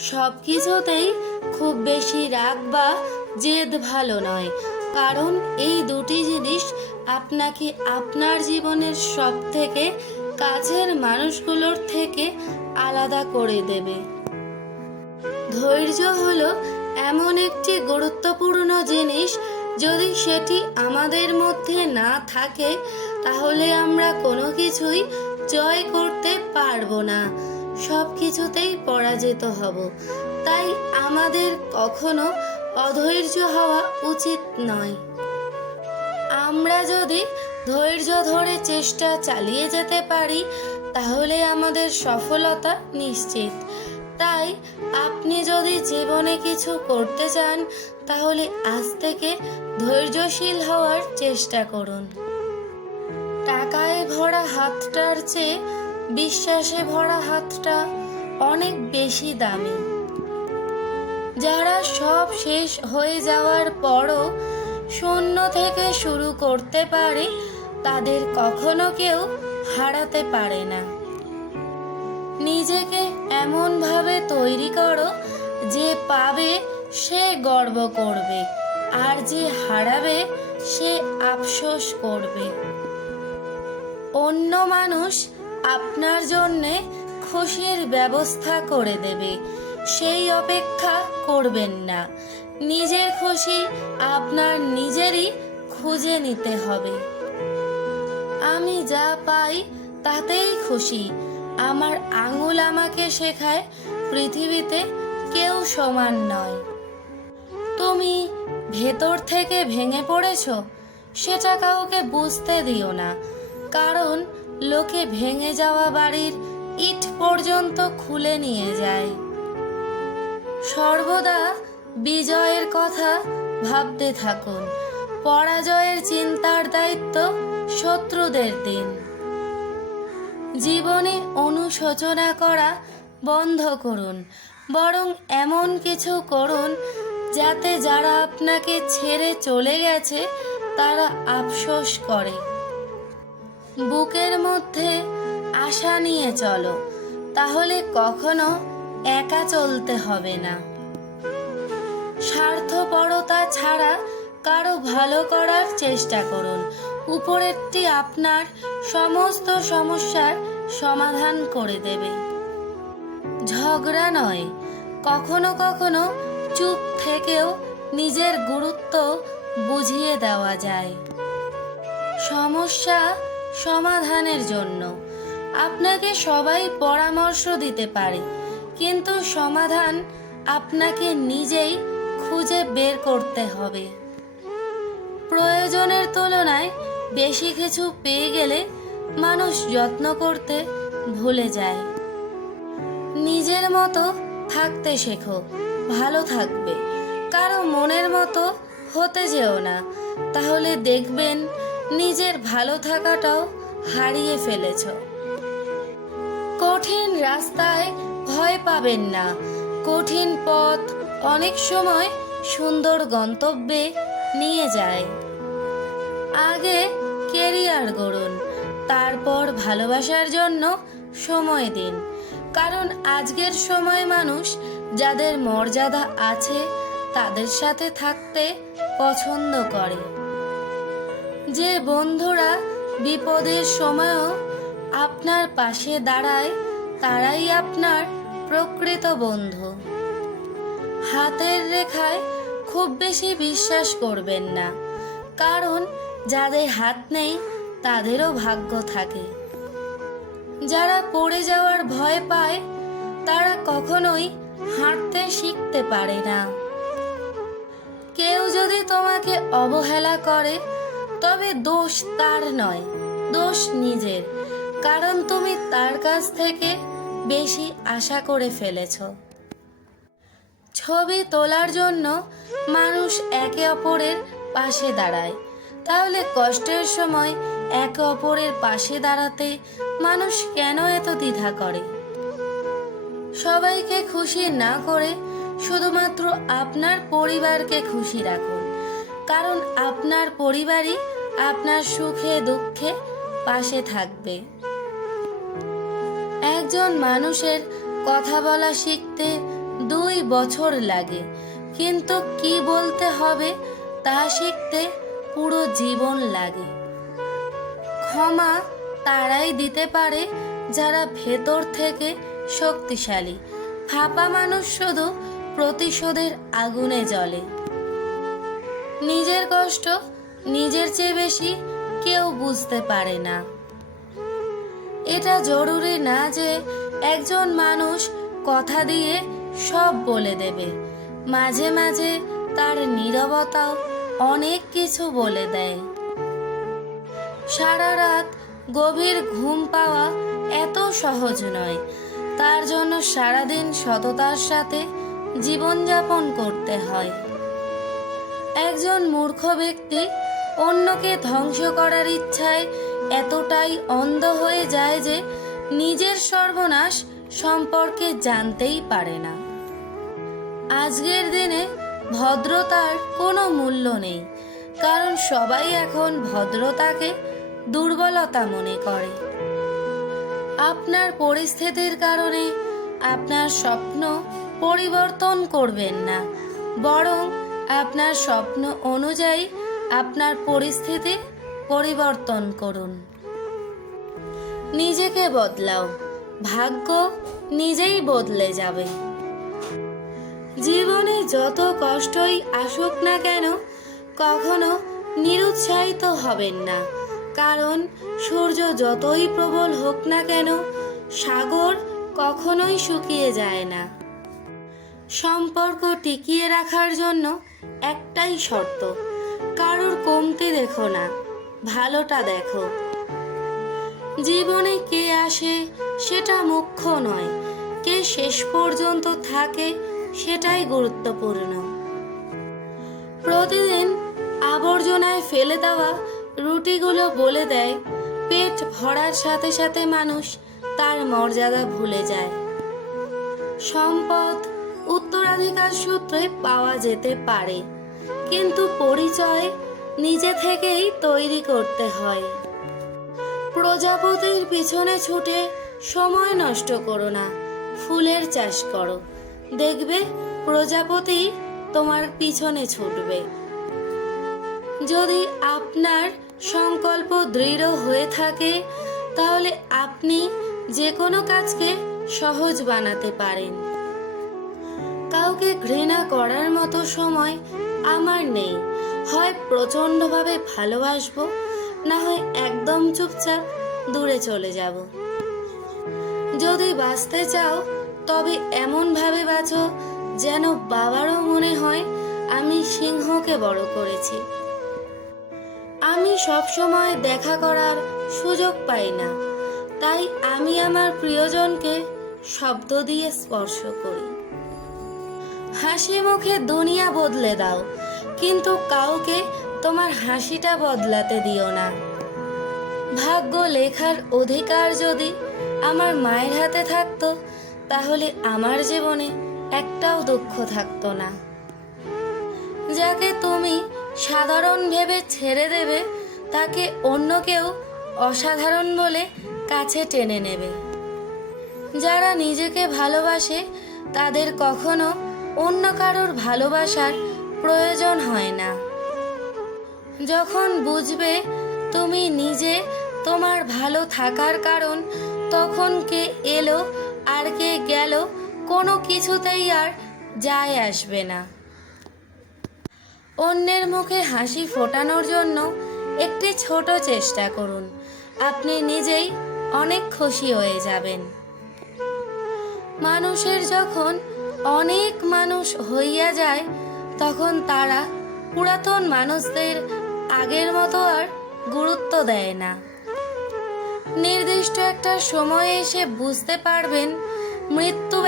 সব কিছুতেই খুব বেশি রাগ বা জেদ ভালো নয়। কারণ এই দুটি জিনিস আপনাকে আপনার জীবনের সব থেকে কাছের মানুষগুলোর থেকে আলাদা করে দেবে। ধৈর্য হলো এমন একটি গুরুত্বপূর্ণ জিনিস, যদি সেটি আমাদের মধ্যে না থাকে, তাহলে আমরা কোনো কিছুই জয় করতে পারব না। সব কিছুতেই পরাজিত হব। তাই আমাদের কখনো অধৈর্য হওয়া উচিত নয়। আমরা যদি ধৈর্য ধরে চেষ্টা চালিয়ে যেতে পারি, তাহলে আমাদের সফলতা নিশ্চিত। তাই আপনি যদি জীবনে কিছু করতে চান, তাহলে আজ থেকে ধৈর্যশীল হওয়ার চেষ্টা করুন। টাকায় ভরা হাতটার চেয়ে বিশ্বাসে ভরা হাতটা অনেক বেশি দামি। যারা সব শেষ হয়ে যাওয়ার পরও শূন্য থেকে শুরু করতে পারে, তাদের কখনো কেউ হারাতে পারে না। নিজেকে এমনভাবে তৈরি করো যে পাবে, সে গর্ব করবে, আর যে হারাবে, সে আফসোস করবে। অন্য মানুষ আপনার জন্যে খুশির ব্যবস্থা করে দেবে। সেই অপেক্ষা করবেন না। নিজের খুশি আপনার নিজেরই খুঁজে নিতে হবে। আমি যা পাই তাতেই খুশি। আমার আঙুল আমাকে শেখায় পৃথিবীতে কেউ সমান নয়। তুমি ভেতর থেকে ভেঙে পড়েছো, সেটা কাউকে বুঝতে দিও না। কারণ লোকে ভেঙে যাওয়া বাড়ির ইট পর্যন্ত খুলে নিয়ে যায়। সর্বদা বিজয়ের কথা ভাবতে থাকুন। পরাজয়ের চিন্তার দায়িত্ব শত্রুদের দিন। জীবনে অনুশোচনা করা বন্ধ করুন। বরং এমন কিছু করুন যাতে যারা আপনাকে ছেড়ে চলে গেছে, তারা আফসোস করে। বুকের মধ্যে আশা নিয়ে চলো, তাহলে কখনো একা চলতে হবে না। স্বার্থপরতা ছাড়া কারও ভালো করার চেষ্টা করুন। উপরেরটি আপনার সমস্ত সমস্যার সমাধান করে দেবে। ঝগড়া নয়, কখনো কখনো চুপ থেকেও নিজের গুরুত্ব বুঝিয়ে দেওয়া যায়। সমস্যা সমাধানের জন্য। আপনাকে সবাই পরামর্শ দিতে পারে, কিন্তু সমাধান আপনাকে নিজেই খুঁজে বের করতে হবে। প্রয়োজনের তুলনায় বেশি কিছু পেয়ে গেলে মানুষ যত্ন করতে ভুলে যায়। নিজের মতো থাকতে শেখো, ভালো থাকবে। কারও মনের মতো হতে যেও না, তাহলে দেখবেন নিজের ভালো থাকাটাও হারিয়ে ফেলেছ। কঠিন রাস্তায় ভয় পাবেন না। কঠিন পথ অনেক সময় সুন্দর গন্তব্যে নিয়ে যায়। আগে কেরিয়ার গড়ুন, তারপর ভালোবাসার জন্য সময় দিন। কারণ আজকের সময় মানুষ যাদের মর্যাদা আছে, তাদের সাথে থাকতে পছন্দ করে। যে বন্ধুরা বিপদের সময়ও আপনার পাশে দাঁড়ায়, তারাই আপনার প্রকৃত বন্ধু। হাতের রেখায় খুব বেশি বিশ্বাস করবেন না, কারণ যাদের হাত নেই, তাদেরও ভাগ্য থাকে। যারা পড়ে যাওয়ার ভয় পায়, তারা কখনোই হাঁটতে শিখতে পারে না। কেউ যদি তোমাকে অবহেলা করে তবে দোষ তার নয়, দোষ নিজের। কারণ তুমি তার কাছ থেকে বেশি আশা করে ফেলেছ। ছবি তোলার জন্য মানুষ একে অপরের পাশে দাঁড়ায়। তাহলে কষ্টের সময় একে অপরের পাশে দাঁড়াতে মানুষ কেন এত দ্বিধা করে? সবাইকে খুশি না করে শুধুমাত্র আপনার পরিবারকে খুশি রাখুন। কারণ আপনার পরিবারই আপনার সুখে দুঃখে পাশে থাকবে। একজন মানুষের কথা বলা শিখতে দুই বছর লাগে, কিন্তু কি বলতে হবে তা শিখতে পুরো জীবন লাগে। ক্ষমা তারাই দিতে পারে যারা ভেতর থেকে শক্তিশালী। ফাঁপা মানুষ শুধু প্রতিশোধের আগুনে জ্বলে। নিজের কষ্ট নিজের চেয়ে বেশি কেউ বুঝতে পারে না। এটা জরুরি না যে একজন মানুষ কথা দিয়ে সব বলে দেবে। মাঝে মাঝে তার নীরবতাও অনেক কিছু বলে দেয়। সারা রাত গভীর ঘুম পাওয়া এত সহজ নয়। তার জন্য সারাদিন সততার সাথে জীবনযাপন করতে হয়। একজন মূর্খ ব্যক্তি অন্যকে ধ্বংস করার ইচ্ছায় এতটাই অন্ধ হয়ে যায় যে নিজের সর্বনাশ সম্পর্কে জানতেই পারে না। আজকের দিনে ভদ্রতার কোনো মূল্য নেই, কারণ সবাই এখন ভদ্রতাকে দুর্বলতা মনে করে। আপনার পরিস্থিতির কারণে আপনার স্বপ্ন পরিবর্তন করবেন না, বরং আপনার স্বপ্ন অনুযায়ী আপনার পরিস্থিতি পরিবর্তন করুন। নিজেকে বদলাও। ভাগ্য নিজেই বদলে যাবে। জীবনে যত কষ্টই আসুক না কেন, কখনো নিরুৎসাহিত হবেন না। কারণ সূর্য যতই প্রবল হোক না কেন, সাগর কখনোই শুকিয়ে যায় না। সম্পর্ক টিকিয়ে রাখার জন্য একটাই শর্ত, কারোর কমতে দেখো না, ভালোটা দেখো। জীবনে কে আসে সেটা মুখ্য নয়, কে শেষ পর্যন্ত থাকে সেটাই গুরুত্বপূর্ণ। প্রতিদিন আবর্জনায় ফেলে দেওয়া রুটিগুলো বলে দেয়, পেট ভরার সাথে সাথে মানুষ তার মর্যাদা ভুলে যায়। সম্পদ উত্তরাধিকার সূত্রে পাওয়া যেতে পারে। কিন্তু পরিচয় নিজে থেকেই তৈরি করতে হয়। প্রজাপতির পিছনে ছুটে সময় নষ্ট করো না, ফুলের চাষ করো। দেখবে প্রজাপতি তোমার পিছনে ছুটবে। যদি আপনার সংকল্প দৃঢ় হয়ে থাকে, তাহলে আপনি যে কোনো কাজকে সহজ বানাতে পারেন। কাউকে ঘৃণা করার মতো সময় আমার নেই। হয় প্রচণ্ডভাবে ভালোবাসবো, না হয় একদম চুপচাপ দূরে চলে যাব। যদি বাঁচতে চাও, তবে এমনভাবে বাঁচো যেন বাবারও মনে হয় আমি সিংহকে বড় করেছি। আমি সবসময় দেখা করার সুযোগ পাই না, তাই আমি আমার প্রিয়জনকে শব্দ দিয়ে স্পর্শ করি। হাসি মুখে দুনিয়া বদলে দাও, কিন্তু কাউকে তোমার হাসিটা বদলাতে দিও না। ভাগ্য লেখার অধিকার যদি আমার মায়ের হাতে থাকতো, তাহলে আমার জীবনে একটাও দুঃখ থাকতো না। যাকে তুমি সাধারণ ভেবে ছেড়ে দেবে, তাকে অন্য কেউ অসাধারণ বলে কাছে টেনে নেবে। যারা নিজেকে ভালোবাসে, তাদের কখনো অন্য কারোর ভালোবাসার প্রয়োজন হয় না। যখন বুঝবে তুমি নিজে তোমার ভালো থাকার কারণ, তখন কে এলো আর কে গেল কোনো কিছুতেই আর যায় আসবে না। অন্যের মুখে হাসি ফোটানোর জন্য একটি ছোট চেষ্টা করুন। আপনি নিজেই অনেক খুশি হয়ে যাবেন। মানুষের যখন অনেক মানুষ হইয়া যায়, তখন তারা পুরাতন মানুষদের আগের মতো আর গুরুত্ব দেয় না। নির্দিষ্ট একটা সময়ে এসে বুঝতে পারবেন, মৃত্যু